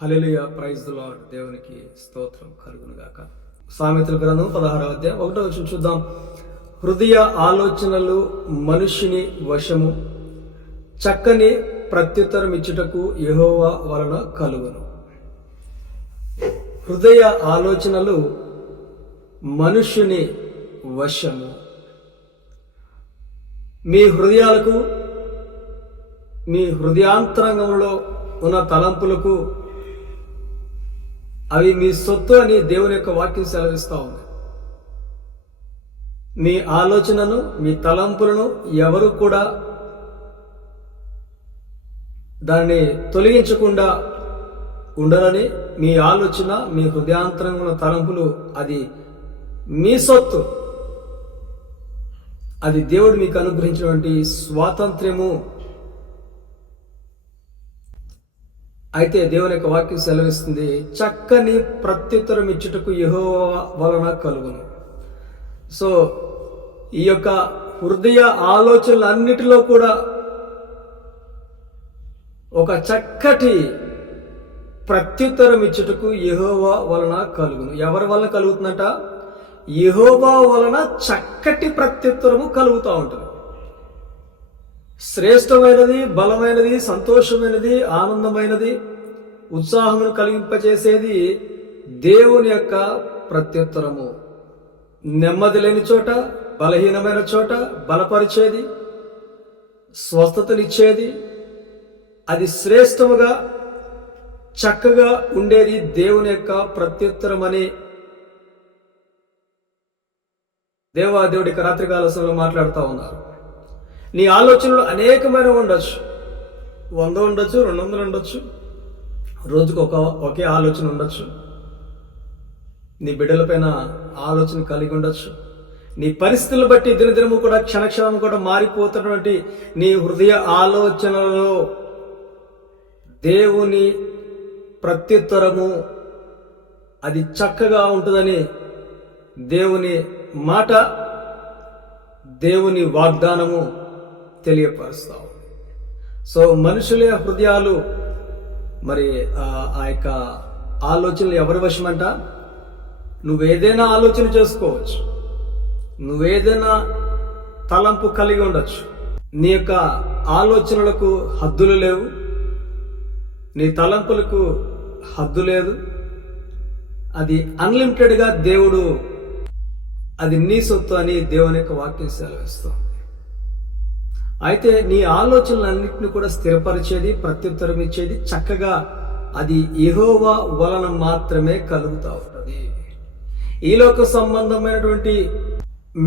Hallelujah, praise the lord. దేవునికి స్తోత్రం కలుగును గాక. సామెతల గ్రంథం 16వ అధ్యాయం 1వ వచనం చూద్దాం. హృదయ ఆలోచనలు మనుష్యుని వశము, చక్కని ప్రత్యుత్తరం ఇచ్చుటకు యెహోవా వలన కలుగును. హృదయ ఆలోచనలు మనుష్యుని వశము. మీ హృదయాలకు, మీ హృదయాంతరంగంలో ఉన్న తలంపులకు అవి మీ సొత్తు అని దేవుని యొక్క వాక్యం సెలవిస్తూ ఉంది. మీ ఆలోచనను, మీ తలంపులను ఎవరు కూడా దాన్ని తొలగించకుండా ఉండరని, మీ ఆలోచన, మీ హృదయాంతరంగంలో తలంపులు అది మీ సొత్తు. అది దేవుడు మీకు అనుగ్రహించినటువంటి స్వాతంత్ర్యము. అయితే దేవుని యొక్క వాక్యం సెలవిస్తుంది, చక్కని ప్రత్యుత్తరం ఇచ్చుటకు యెహోవా వలన కలుగును. సో ఈ యొక్క హృదయ ఆలోచనలన్నిటిలో కూడా ఒక చక్కటి ప్రత్యుత్తరం ఇచ్చుటకు యెహోవా వలన కలుగును. ఎవరి వలన కలుగుతుందట? యెహోవా వలన చక్కటి ప్రత్యుత్తరము కలుగుతూ ఉంటుంది. శ్రేష్టమైనది, బలమైనది, సంతోషమైనది, ఆనందమైనది, ఉత్సాహమును కలిగింపచేసేది దేవుని యొక్క ప్రత్యుత్తరము. నెమ్మది లేని చోట, బలహీనమైన చోట బలపరిచేది, స్వస్థతనిచ్చేది, అది శ్రేష్టముగా చక్కగా ఉండేది దేవుని యొక్క ప్రత్యుత్తరం అని దేవాదేవుడి రాత్రికాల సమయంలో మాట్లాడుతూ ఉన్నారు. నీ ఆలోచనలు అనేకమైన ఉండొచ్చు, 100 ఉండొచ్చు, 200 ఉండొచ్చు, రోజుకు ఒకే ఆలోచన ఉండొచ్చు. నీ బిడ్డలపైన ఆలోచన కలిగి ఉండొచ్చు. నీ పరిస్థితులను బట్టి దినదినము కూడా, క్షణక్షణము కూడా మారిపోతున్నటువంటి నీ హృదయ ఆలోచనలలో దేవుని ప్రత్యుత్తరము అది చక్కగా ఉంటుందని దేవుని మాట, దేవుని వాగ్దానము తెలియపరుస్తావు. సో మనుషుల హృదయాలు మరి ఆ యొక్క ఆలోచనలు ఎవరి వశమంట? నువ్వేదైనా ఆలోచన చేసుకోవచ్చు, నువ్వేదైనా తలంపు కలిగి ఉండొచ్చు. నీ యొక్క ఆలోచనలకు హద్దులు లేవు, నీ తలంపులకు హద్దు లేదు. అది అన్లిమిటెడ్గా దేవుడు, అది నీ సొత్తు అని దేవుని యొక్క వాక్యం సెలవిస్తుంది. అయితే నీ ఆలోచనలన్నింటినీ కూడా స్థిరపరిచేది, ప్రత్యుత్తరం ఇచ్చేది చక్కగా అది యెహోవా వలన మాత్రమే కలుగుతూ ఉంటుంది. ఈ లోక సంబంధమైనటువంటి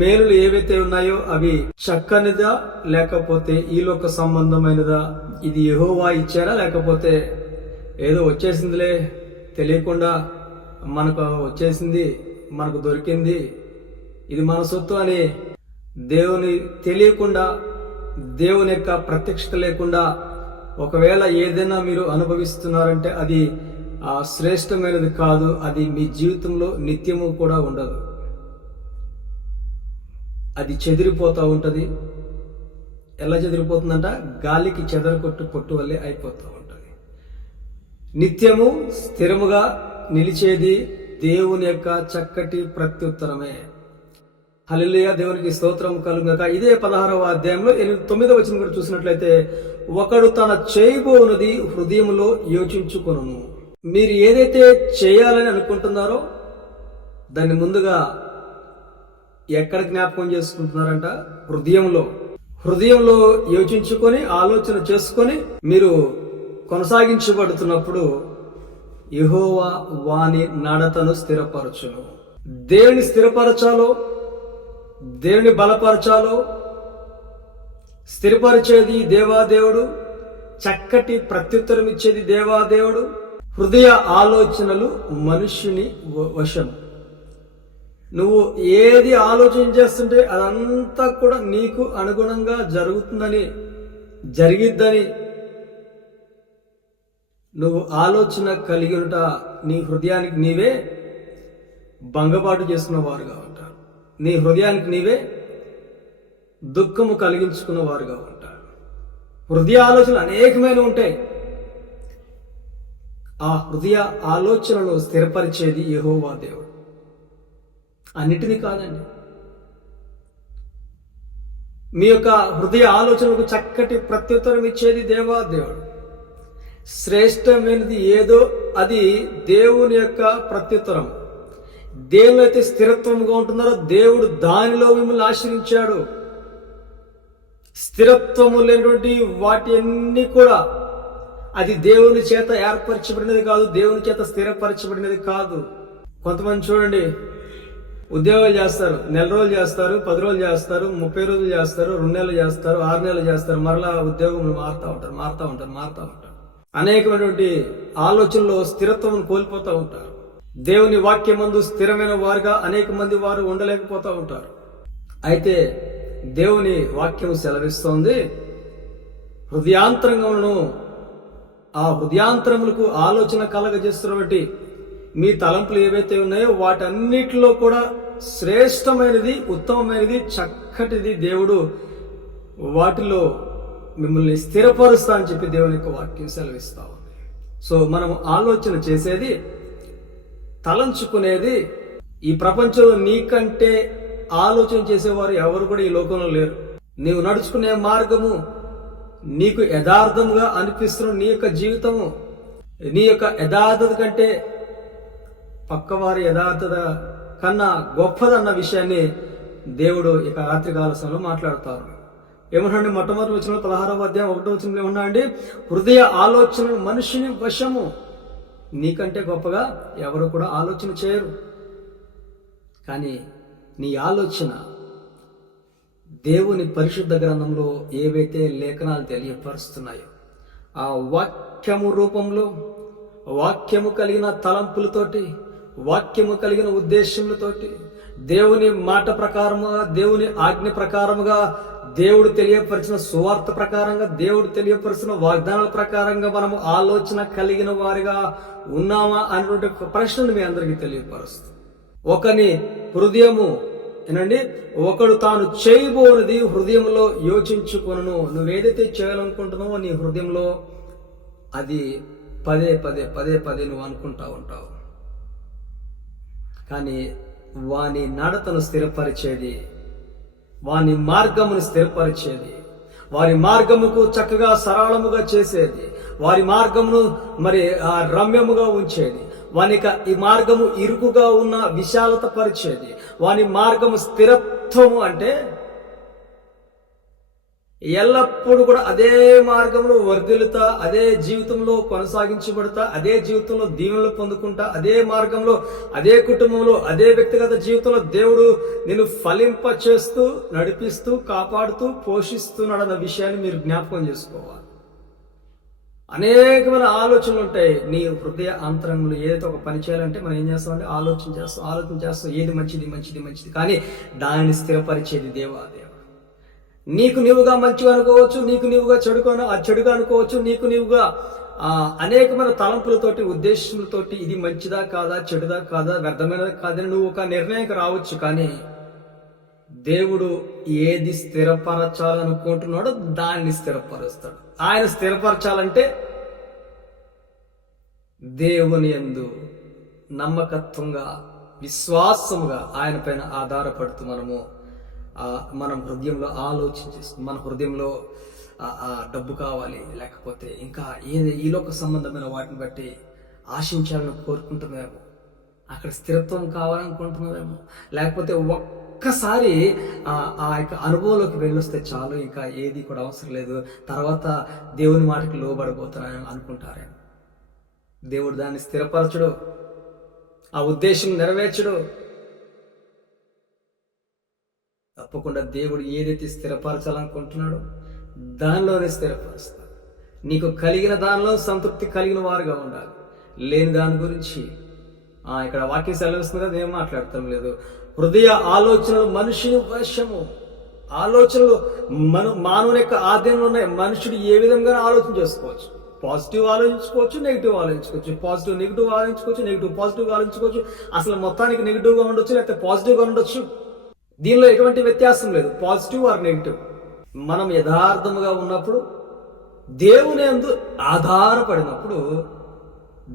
మేలులు ఏవైతే ఉన్నాయో అవి చక్కనిదా, లేకపోతే ఈ లోక సంబంధమైనదా? ఇది యెహోవా ఇచ్చారా, లేకపోతే ఏదో వచ్చేసిందిలే, తెలియకుండా మనకు వచ్చేసింది, మనకు దొరికింది, ఇది మన సొత్తు అని దేవుని తెలియకుండా, దేవుని యొక్క ప్రత్యక్షత లేకుండా ఒకవేళ ఏదైనా మీరు అనుభవిస్తున్నారంటే అది శ్రేష్టమైనది కాదు. అది మీ జీవితంలో నిత్యము కూడా ఉండదు. అది చెదిరిపోతూ ఉంటుంది. ఎలా చెదిరిపోతుందంట? గాలికి చెదరకొట్టు పొట్టు వల్లే అయిపోతూ ఉంటుంది. నిత్యము స్థిరముగా నిలిచేది దేవుని యొక్క చక్కటి ప్రత్యుత్తరమే. హల్లెలూయా, దేవునికి స్తోత్రం కలుగుగాక. ఇదే 16వ అధ్యాయంలో 9వ వచనం కూడా చూసినట్లయితే, ఒకడు తన చేయబోనది హృదయంలో యోచించుకొనును. మీరు ఏదైతే చేయాలని అనుకుంటున్నారో దాన్ని ముందుగా ఎక్కడ జ్ఞాపకం చేసుకుంటున్నారంట? హృదయంలో యోచించుకొని, ఆలోచన చేసుకొని మీరు కొనసాగించబడుతున్నప్పుడు యెహోవా వాని నడతను స్థిరపరచును. దేవుని స్థిరపరచాలో, దేవుని బలపరచాలో స్థిరపరిచేది దేవాదేవుడు, చక్కటి ప్రత్యుత్తరం ఇచ్చేది దేవాదేవుడు. హృదయ ఆలోచనలు మనుష్యుని వశం. నువ్వు ఏది ఆలోచన చేస్తుంటే అదంతా కూడా నీకు అనుగుణంగా జరుగుతుందని, జరిగిద్దని నువ్వు ఆలోచన కలిగి ఉంట నీ హృదయానికి నీవే భంగపాటు చేసుకున్న వారుగా ఉంటారు. నీ హృదయానికి నీవే దుఃఖము కలిగించుకున్న వారుగా ఉంటారు. హృదయ ఆలోచనలు అనేకమైన ఉంటాయి. ఆ హృదయ ఆలోచనను స్థిరపరిచేది యెహోవా దేవుడు. అన్నిటినీ కాదండి, మీ యొక్క హృదయ ఆలోచనలకు చక్కటి ప్రత్యుత్తరం ఇచ్చేది దేవుడు. శ్రేష్టమైనది ఏదో అది దేవుని యొక్క ప్రత్యుత్తరం. దేనిలో అయితే స్థిరత్వంగా ఉంటున్నారో దేవుడు దానిలో మిమ్మల్ని ఆశ్రయించాడు. స్థిరత్వము లేనటువంటి వాటి అన్ని కూడా అది దేవుని చేత ఏర్పరచబడినది కాదు, దేవుని చేత స్థిరపరచబడినది కాదు. కొంతమంది చూడండి, ఉద్యోగాలు చేస్తారు, నెల రోజులు చేస్తారు, 10 రోజులు చేస్తారు, 30 రోజులు చేస్తారు, 2 నెలలు చేస్తారు, 6 నెలలు చేస్తారు, మరలా ఉద్యోగములు మారుతూ ఉంటారు. అనేకమైనటువంటి ఆలోచనలో స్థిరత్వం కోల్పోతూ ఉంటారు. దేవుని వాక్యమందు స్థిరమైన వారుగా అనేక మంది వారు ఉండలేకపోతూ ఉంటారు. అయితే దేవుని వాక్యం సెలవిస్తోంది, హృదయాంతరంగములను, ఆ హృదయాంతరములకు ఆలోచన కలగజేస్తున్నటువంటి మీ తలంపులు ఏవైతే ఉన్నాయో వాటన్నిటిలో కూడా శ్రేష్టమైనది, ఉత్తమమైనది, చక్కటిది దేవుడు వాటిలో మిమ్మల్ని స్థిరపరుస్తా అని చెప్పి దేవుని యొక్క వాక్యం సెలవిస్తా ఉంది. సో మనం ఆలోచన చేసేది, తలంచుకునేది, ఈ ప్రపంచంలో నీకంటే ఆలోచన చేసేవారు ఎవరు కూడా ఈ లోకంలో లేరు. నీవు నడుచుకునే మార్గము, నీకు యథార్థముగా అనిపిస్తున్న నీ యొక్క జీవితము, నీ యొక్క యథార్థత కంటే పక్కవారి యథార్థత కన్నా గొప్పదన్న విషయాన్ని దేవుడు ఇక రాత్రికాల సమయంలో మాట్లాడుతారు. ఏమన్నాండి? మొట్టమొదటి వచనంలో 16వ అధ్యాయం 1వ వచనంలో ఏమన్నా అండి? హృదయ ఆలోచన మనిషిని వశము. నీకంటే గొప్పగా ఎవరు కూడా ఆలోచన చేయరు. కానీ నీ ఆలోచన దేవుని పరిశుద్ధ గ్రంథంలో ఏవైతే లేఖనాలు తెలియపరుస్తున్నాయో ఆ వాక్యము రూపంలో, వాక్యము కలిగిన తలంపులతోటి, వాక్యము కలిగిన ఉద్దేశములతోటి, దేవుని మాట ప్రకారముగా, దేవుని ఆజ్ఞ ప్రకారముగా, దేవుడు తెలియపరిచిన సువార్త ప్రకారంగా, దేవుడు తెలియపరిచిన వాగ్దానాల ప్రకారంగా మనము ఆలోచన కలిగిన వారిగా ఉన్నామా అనేటువంటి ప్రశ్నను మీ అందరికీ తెలియపరుస్తుంది. ఒకని హృదయము ఏనండి, ఒకడు తాను చేయబోనిది హృదయంలో యోచించుకొనును. నువ్వేదైతే చేయాలనుకుంటున్నావో నీ హృదయంలో అది పదే పదే నువ్వు అనుకుంటా ఉంటావు. కానీ వాని నడతను స్థిరపరిచేది, వాని మార్గమును స్థిరపరిచేది, వారి మార్గముకు చక్కగా సరళముగా చేసేది, వారి మార్గమును రమ్యముగా ఉంచేది, వానికి ఈ మార్గము ఇరుకుగా ఉన్న విశాలత పరిచేది, వాని మార్గము స్థిరత్వము అంటే ఎల్లప్పుడూ కూడా అదే మార్గంలో వర్ధిల్లుతా, అదే జీవితంలో కొనసాగించబడతా, అదే జీవితంలో దీవెనలు పొందుకుంటా, అదే మార్గంలో, అదే కుటుంబంలో, అదే వ్యక్తిగత జీవితంలో దేవుడు నిన్ను ఫలింప చేస్తూ, నడిపిస్తూ, కాపాడుతూ, పోషిస్తున్నాడన్న విషయాన్ని మీరు జ్ఞాపకం చేసుకోవాలి. అనేకమైన ఆలోచనలు ఉంటాయి నీ హృదయ అంతరంగంలో. ఏదైతే ఒక పని చేయాలంటే మనం ఏం చేస్తామంటే ఆలోచన చేస్తాం, ఏది మంచిది, కానీ దానిని స్థిరపరిచేది దేవాదేవ. నీకు నీవుగా మంచిగా అనుకోవచ్చు, నీకు నీవుగా చెడుగా అనుకోవచ్చు, నీకు నీవుగా అనేకమైన తలంపులతోటి, ఉద్దేశములతోటి ఇది మంచిదా కాదా, చెడుదా కాదా, వ్యర్థమైనదా కాదని నువ్వు ఒక నిర్ణయానికి రావచ్చు. కానీ దేవుడు ఏది స్థిరపరచాలనుకుంటున్నాడో దాన్ని స్థిరపరుస్తాడు. ఆయన స్థిరపరచాలంటే దేవుని యందు నమ్మకత్వంగా, విశ్వాసముగా ఆయన పైన ఆధారపడుతూ మనం హృదయంలో ఆలోచించేస్తాం. మన హృదయంలో డబ్బు కావాలి, లేకపోతే ఇంకా ఈ లోక సంబంధమైన వాటిని బట్టి ఆశించాలని కోరుకుంటున్నామేమో, అక్కడ స్థిరత్వం కావాలనుకుంటున్నామేమో, లేకపోతే ఒక్కసారి ఆ యొక్క అనుభవంలోకి వెళ్ళొస్తే చాలు, ఇంకా ఏది కూడా అవసరం లేదు, తర్వాత దేవుని మాటకి లోబడిపోతున్నాను అనుకుంటారేమో. దేవుడు దాన్ని స్థిరపరచడు, ఆ ఉద్దేశం నెరవేర్చడు. తప్పకుండా దేవుడు ఏదైతే స్థిరపరచాలనుకుంటున్నాడో దానిలోనే స్థిరపరుస్తాడు. నీకు కలిగిన దానిలో సంతృప్తి కలిగిన వారుగా ఉండాలి. లేని దాని గురించి ఇక్కడ వాక్యం సెలవిస్తుంది కదా, ఏం మాట్లాడటం లేదు. హృదయ ఆలోచనలు మనుషుని వశము. ఆలోచనలు మానవుని యొక్క ఆధీనంలో ఉన్నాయి. మనుషుడు ఏ విధంగా ఆలోచన చేసుకోవచ్చు. పాజిటివ్ ఆలోచించుకోవచ్చు, నెగిటివ్ ఆలోచించుకోవచ్చు, పాజిటివ్ నెగిటివ్ ఆలోచించుకోవచ్చు, నెగిటివ్ పాజిటివ్గా ఆలోచించుకోవచ్చు, అసలు మొత్తానికి నెగిటివ్గా ఉండొచ్చు, లేకపోతే పాజిటివ్గా ఉండొచ్చు. దీనిలో ఎటువంటి వ్యత్యాసం లేదు, పాజిటివ్ ఆర్ నెగిటివ్. మనం యథార్థముగా ఉన్నప్పుడు, దేవుని యందు ఆధారపడినప్పుడు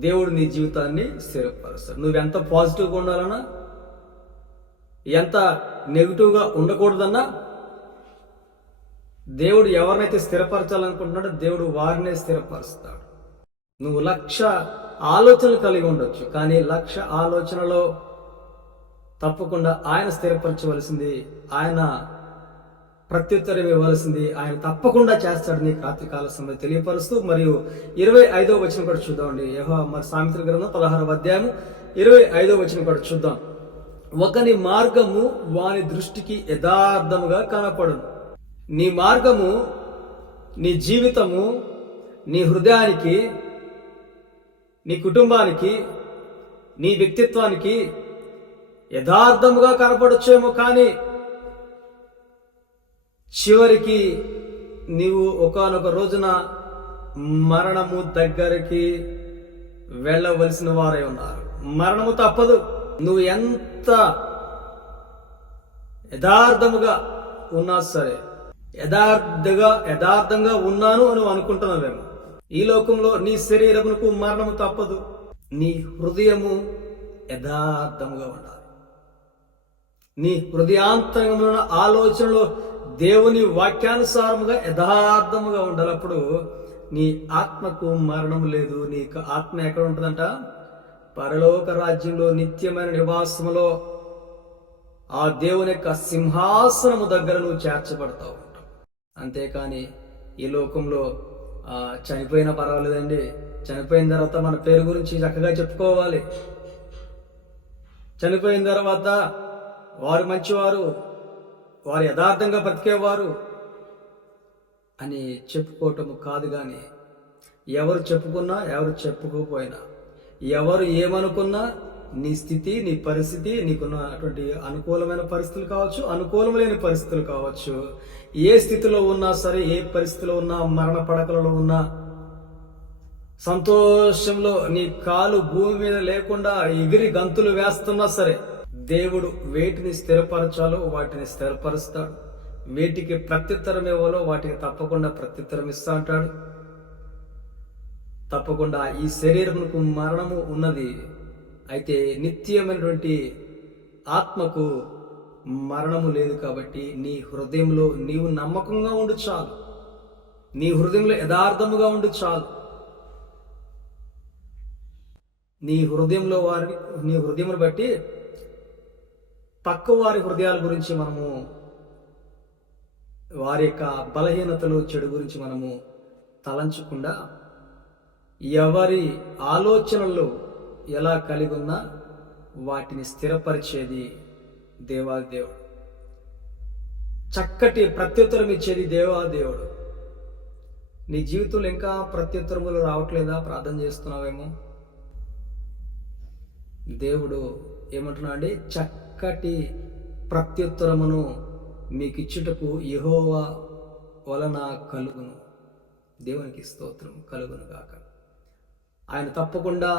దేవుడు నీ జీవితాన్ని స్థిరపరుస్తాడు. నువ్వెంత పాజిటివ్గా ఉండాలన్నా, ఎంత నెగిటివ్గా ఉండకూడదన్నా, దేవుడు ఎవరినైతే స్థిరపరచాలనుకుంటున్నాడో దేవుడు వారినే స్థిరపరుస్తాడు. నువ్వు 1,00,000 ఆలోచనలు కలిగి ఉండొచ్చు, కానీ 1,00,000 ఆలోచనలో తప్పకుండా ఆయన స్థిరపరచవలసింది, ఆయన ప్రత్యుత్తరం ఇవ్వవలసింది ఆయన తప్పకుండా చేస్తాడు నీకు రాత్రికాల సమయం తెలియపరుస్తూ. మరియు 25వ వచనం కూడా చూద్దామండి. మరి సామెతల గ్రంథం 16వ అధ్యాయం 25వ వచనం కూడా చూద్దాం. ఒకని మార్గము వాని దృష్టికి యథార్థముగా కనపడును. నీ మార్గము, నీ జీవితము, నీ హృదయానికి, నీ కుటుంబానికి, నీ వ్యక్తిత్వానికి యథార్థముగా కనపడొచ్చేమో, కానీ చివరికి నీవు ఒకానొక రోజున మరణము దగ్గరికి వెళ్ళవలసిన వారై ఉన్నారు. మరణము తప్పదు. నువ్వు ఎంత యథార్థముగా ఉన్నా సరే, యథార్థంగా ఉన్నాను అని అనుకుంటున్నావేమో. ఈ లోకంలో నీ శరీరమునకు మరణము తప్పదు. నీ హృదయము యథార్థముగా ఉండాలి. నీ హృదయాంతరంగంలో ఆలోచనలో దేవుని వాక్యానుసారముగా యథార్థముగా ఉండాలి. అప్పుడు నీ ఆత్మకు మరణం లేదు. నీ ఆత్మ ఎక్కడ ఉంటుందంట? పరలోక రాజ్యంలో నిత్యమైన నివాసములో ఆ దేవుని యొక్క సింహాసనము దగ్గర నువ్వు చేర్చబడతావు ఉంటావు. అంతేకాని ఈ లోకంలో చనిపోయినా పర్వాలేదండి, చనిపోయిన తర్వాత మన పేరు గురించి చక్కగా చెప్పుకోవాలి, చనిపోయిన తర్వాత వారు మంచివారు, వారు యథార్థంగా బ్రతికేవారు అని చెప్పుకోవటము కాదు. కానీ ఎవరు చెప్పుకున్నా, ఎవరు చెప్పుకోకపోయినా, ఎవరు ఏమనుకున్నా, నీ స్థితి, నీ పరిస్థితి, నీకున్నటువంటి అనుకూలమైన పరిస్థితులు కావచ్చు, అనుకూలం లేని పరిస్థితులు కావచ్చు, ఏ స్థితిలో ఉన్నా సరే, ఏ పరిస్థితిలో ఉన్నా, మరణ పడకలలో ఉన్నా, సంతోషంలో నీ కాలు భూమి మీద లేకుండా ఎగిరి గంతులు వేస్తున్నా సరే, దేవుడు వేటిని స్థిరపరచాలో వాటిని స్థిరపరుస్తాడు. వేటికి ప్రత్యుత్తరం ఇవ్వాలో వాటికి తప్పకుండా ప్రత్యుత్తరం ఇస్తా అంటాడు. తప్పకుండా ఈ శరీరమునకు మరణము ఉన్నది, అయితే నిత్యమైనటువంటి ఆత్మకు మరణము లేదు. కాబట్టి నీ హృదయంలో నీవు నమ్మకంగా ఉండు చాలు, నీ హృదయంలో యథార్థముగా ఉండు చాలు. నీ హృదయమును బట్టి పక్క వారి హృదయాల గురించి మనము, వారి యొక్క బలహీనతలు, చెడు గురించి మనము తలంచకుండా, ఎవరి ఆలోచనలు ఎలా కలిగి ఉన్నా వాటిని స్థిరపరిచేది దేవాదేవుడు. చక్కటి ప్రత్యుత్తరం ఇచ్చేది దేవాదేవుడు. నీ జీవితంలో ఇంకా ప్రత్యుత్తరములు రావట్లేదా? ప్రార్థన చేస్తున్నావేమో. దేవుడు ఏమంటున్నా అండి? చక్కటి ప్రత్యుత్తరమును మీకు ఇచ్చుటకు యెహోవా వలన కలుగును. దేవునికి స్తోత్రం కలుగును గాక. ఆయన తప్పకుండా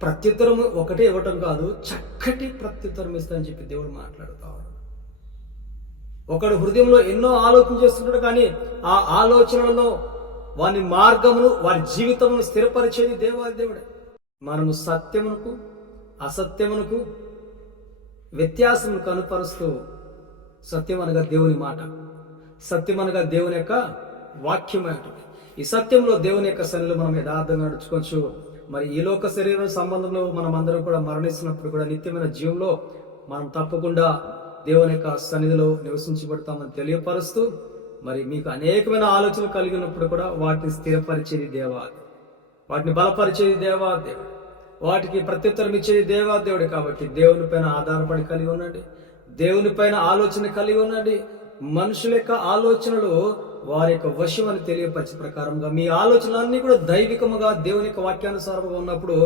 ప్రత్యుత్తరము ఒకటే ఇవ్వటం కాదు, చక్కటి ప్రత్యుత్తరం ఇస్తానని చెప్పి దేవుడు మాట్లాడుతాడు. ఒకడు హృదయంలో ఎన్నో ఆలోచన చేస్తుంటాడు, కానీ ఆ ఆలోచనలను, వారి మార్గమును, వారి జీవితమును స్థిరపరిచేది దేవుడే. మనము సత్యమునకు అసత్యమునకు వ్యత్యాసమును కనుపరుస్తూ, సత్యం అనగా దేవుని మాట, సత్యం అనగా దేవుని యొక్క వాక్యం అంటుంది. ఈ సత్యంలో దేవుని యొక్క సన్నిధిలో మనం యథార్థంగా నడుచుకోవచ్చు. మరి ఈ లోక శరీరం సంబంధంలో మనం అందరం కూడా మరణిస్తున్నప్పుడు కూడా నిత్యమైన జీవంలో మనం తప్పకుండా దేవుని యొక్క సన్నిధిలో నివసించబడతామని తెలియపరుస్తూ, మరి మీకు అనేకమైన ఆలోచనలు కలిగి ఉన్నప్పుడు కూడా వాటిని స్థిరపరిచేది దేవాది, వాటిని బలపరిచేది దేవాదేవుడు, వాటికి ప్రత్యుత్తరం ఇచ్చేది దేవాదేవుడు. కాబట్టి దేవుని పైన ఆధారపడి కలిగి ఉండండి, దేవుని పైన ఆలోచన కలిగి ఉండండి. మనుషుల యొక్క ఆలోచనలు వారి యొక్క వశం అని తెలియపరిచే ప్రకారంగా మీ ఆలోచనలన్నీ కూడా దైవికముగా దేవుని యొక్క వాక్యానుసారంగా ఉన్నప్పుడు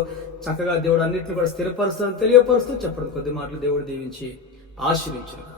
చక్కగా దేవుడు అన్నింటిని కూడా స్థిరపరుస్తానని తెలియపరుస్తూ చెప్పడం కొద్ది మాటలు దేవుడు దీవించి ఆశీర్వదించును.